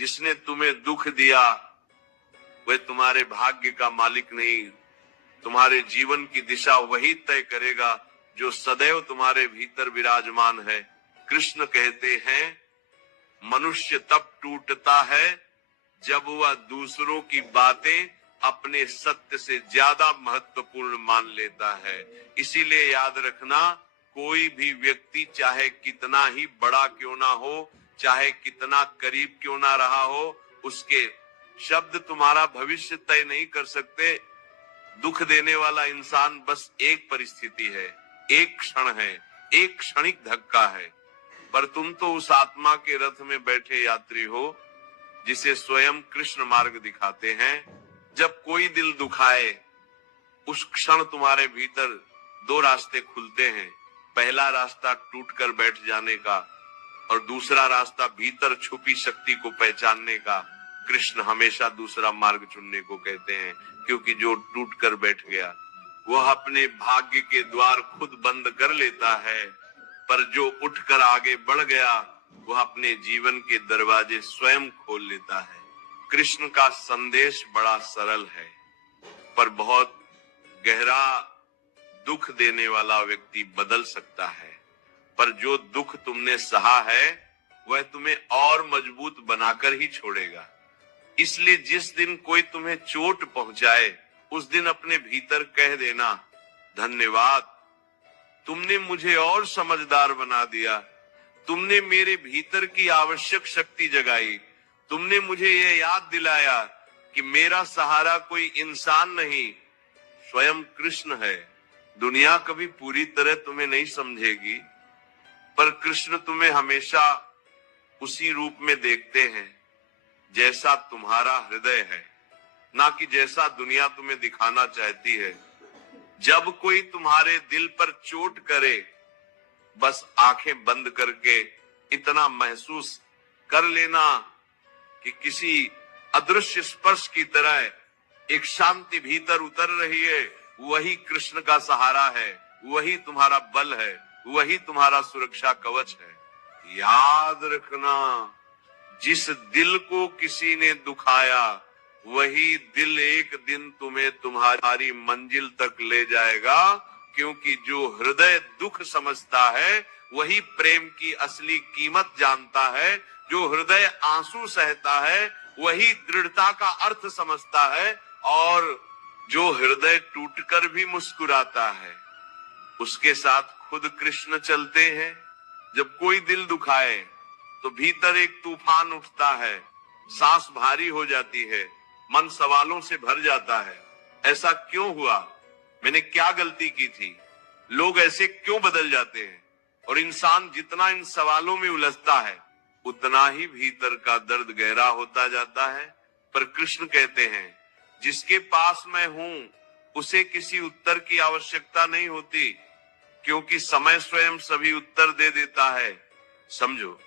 जिसने तुम्हें दुख दिया वह तुम्हारे भाग्य का मालिक नहीं, तुम्हारे जीवन की दिशा वही तय करेगा जो सदैव तुम्हारे भीतर विराजमान है। कृष्ण कहते हैं मनुष्य तब टूटता है जब वह दूसरों की बातें अपने सत्य से ज्यादा महत्वपूर्ण मान लेता है। इसीलिए याद रखना, कोई भी व्यक्ति चाहे कितना ही बड़ा क्यों ना हो, चाहे कितना करीब क्यों ना रहा हो, उसके शब्द तुम्हारा भविष्य तय नहीं कर सकते। दुख देने वाला इंसान बस एक परिस्थिति है, एक क्षण है, एक क्षणिक धक्का है। पर तुम तो उस आत्मा के रथ में बैठे यात्री हो जिसे स्वयं कृष्ण मार्ग दिखाते हैं। जब कोई दिल दुखाए उस क्षण तुम्हारे भीतर दो रास्ते खुलते हैं। पहला रास्ता टूटकर बैठ जाने का और दूसरा रास्ता भीतर छुपी शक्ति को पहचानने का। कृष्ण हमेशा दूसरा मार्ग चुनने को कहते हैं, क्योंकि जो टूटकर बैठ गया वह अपने भाग्य के द्वार खुद बंद कर लेता है, पर जो उठकर आगे बढ़ गया वह अपने जीवन के दरवाजे स्वयं खोल लेता है। कृष्ण का संदेश बड़ा सरल है, पर बहुत गहरा दुख देने वाला व्यक्ति बदल सकता है। पर जो दुख तुमने सहा है वह तुम्हें और मजबूत बनाकर ही छोड़ेगा। इसलिए जिस दिन कोई तुम्हें चोट पहुंचाए उस दिन अपने भीतर कह देना, धन्यवाद, तुमने मुझे और समझदार बना दिया, तुमने मेरे भीतर की आवश्यक शक्ति जगाई, तुमने मुझे यह याद दिलाया कि मेरा सहारा कोई इंसान नहीं, स्वयं कृष्ण है। दुनिया कभी पूरी तरह तुम्हें नहीं समझेगी, पर कृष्ण तुम्हें हमेशा उसी रूप में देखते हैं जैसा तुम्हारा हृदय है, ना कि जैसा दुनिया तुम्हें दिखाना चाहती है। जब कोई तुम्हारे दिल पर चोट करे, बस आंखें बंद करके इतना महसूस कर लेना कि किसी अदृश्य स्पर्श की तरह एक शांति भीतर उतर रही है। वही कृष्ण का सहारा है, वही तुम्हारा बल है, वही तुम्हारा सुरक्षा कवच है। याद रखना, जिस दिल को किसी ने दुखाया वही दिल एक दिन तुम्हें तुम्हारी मंजिल तक ले जाएगा, क्योंकि जो हृदय दुख समझता है वही प्रेम की असली कीमत जानता है। जो हृदय आंसू सहता है वही दृढ़ता का अर्थ समझता है, और जो हृदय टूटकर भी मुस्कुराता है उसके साथ खुद कृष्ण चलते हैं। जब कोई दिल दुखाए तो भीतर एक तूफान उठता है, सांस भारी हो जाती है, मन सवालों से भर जाता है। ऐसा क्यों हुआ? मैंने क्या गलती की थी? लोग ऐसे क्यों बदल जाते हैं? और इंसान जितना इन सवालों में उलझता है उतना ही भीतर का दर्द गहरा होता जाता है। पर कृष्ण कहते हैं जिसके पास मैं हूं उसे किसी उत्तर की आवश्यकता नहीं होती, क्योंकि समय स्वयं सभी उत्तर दे देता है। समझो,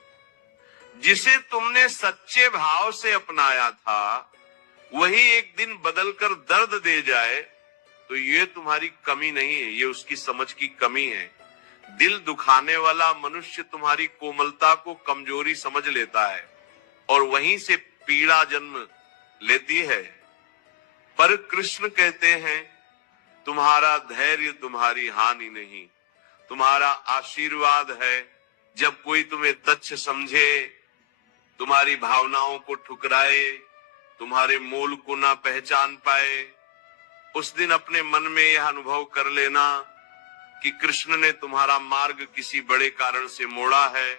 जिसे तुमने सच्चे भाव से अपनाया था वही एक दिन बदलकर दर्द दे जाए तो ये तुम्हारी कमी नहीं है, ये उसकी समझ की कमी है। दिल दुखाने वाला मनुष्य तुम्हारी कोमलता को कमजोरी समझ लेता है और वहीं से पीड़ा जन्म लेती है। पर कृष्ण कहते हैं तुम्हारा धैर्य तुम्हारी हानि नहीं, तुम्हारा आशीर्वाद है। जब कोई तुम्हें तुच्छ समझे, तुम्हारी भावनाओं को ठुकराए, तुम्हारे मोल को ना पहचान पाए, उस दिन अपने मन में यह अनुभव कर लेना कि कृष्ण ने तुम्हारा मार्ग किसी बड़े कारण से मोड़ा है।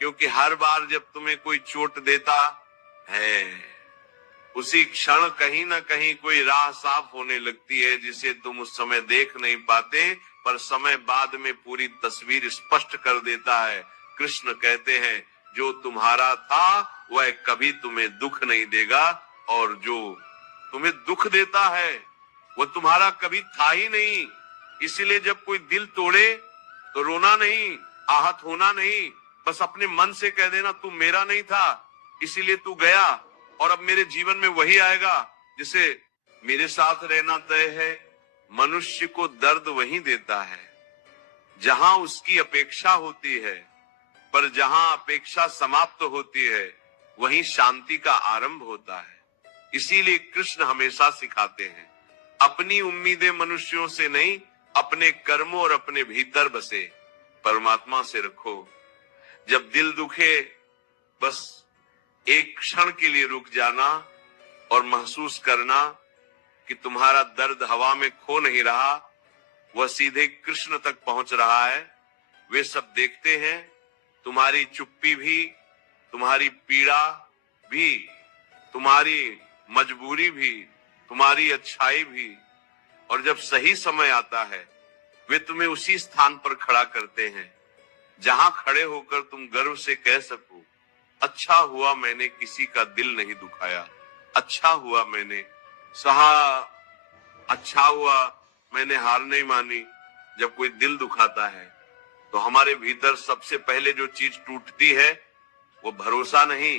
क्योंकि हर बार जब तुम्हें कोई चोट देता है उसी क्षण कहीं ना कहीं कोई राह साफ होने लगती है जिसे तुम उस समय देख नहीं पाते, पर समय बाद में पूरी तस्वीर स्पष्ट कर देता है। कृष्ण कहते हैं जो तुम्हारा था वह कभी तुम्हें दुख नहीं देगा, और जो तुम्हें दुख देता है वह तुम्हारा कभी था ही नहीं। इसीलिए जब कोई दिल तोड़े तो रोना नहीं, आहत होना नहीं, बस अपने मन से कह देना तू मेरा नहीं था, इसीलिए तू गया और अब मेरे जीवन में वही आएगा जिसे मेरे साथ रहना तय है। मनुष्य को दर्द वही देता है जहां उसकी अपेक्षा होती है, पर जहां अपेक्षा समाप्त होती है वहीं शांति का आरंभ होता है। इसीलिए कृष्ण हमेशा सिखाते हैं, अपनी उम्मीदें मनुष्यों से नहीं, अपने कर्मों और अपने भीतर बसे परमात्मा से रखो। जब दिल दुखे, बस एक क्षण के लिए रुक जाना और महसूस करना कि तुम्हारा दर्द हवा में खो नहीं रहा, वह सीधे कृष्ण तक पहुंच रहा है। वे सब देखते हैं, तुम्हारी चुप्पी भी, तुम्हारी पीड़ा भी, तुम्हारी मजबूरी भी, तुम्हारी अच्छाई भी। और जब सही समय आता है, वे तुम्हें उसी स्थान पर खड़ा करते हैं जहां खड़े होकर तुम गर्व से कह सको, अच्छा हुआ मैंने किसी का दिल नहीं दुखाया, अच्छा हुआ मैंने सहा, अच्छा हुआ मैंने हार नहीं मानी। जब कोई दिल दुखाता है तो हमारे भीतर सबसे पहले जो चीज टूटती है वो भरोसा नहीं,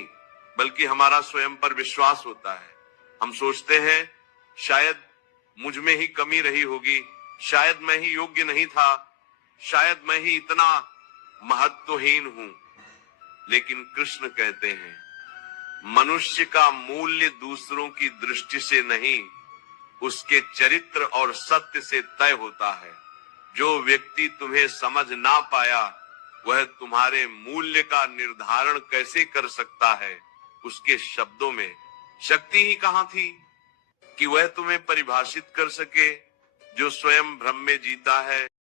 बल्कि हमारा स्वयं पर विश्वास होता है। हम सोचते हैं शायद मुझ में ही कमी रही होगी, शायद मैं ही योग्य नहीं था, शायद मैं ही इतना महत्वहीन हूं। लेकिन कृष्ण कहते हैं, मनुष्य का मूल्य दूसरों की दृष्टि से नहीं, उसके चरित्र और सत्य से तय होता है। जो व्यक्ति तुम्हें समझ ना पाया, वह तुम्हारे मूल्य का निर्धारण कैसे कर सकता है? उसके शब्दों में शक्ति ही कहां थी कि वह तुम्हें परिभाषित कर सके। जो स्वयं भ्रम में जीता है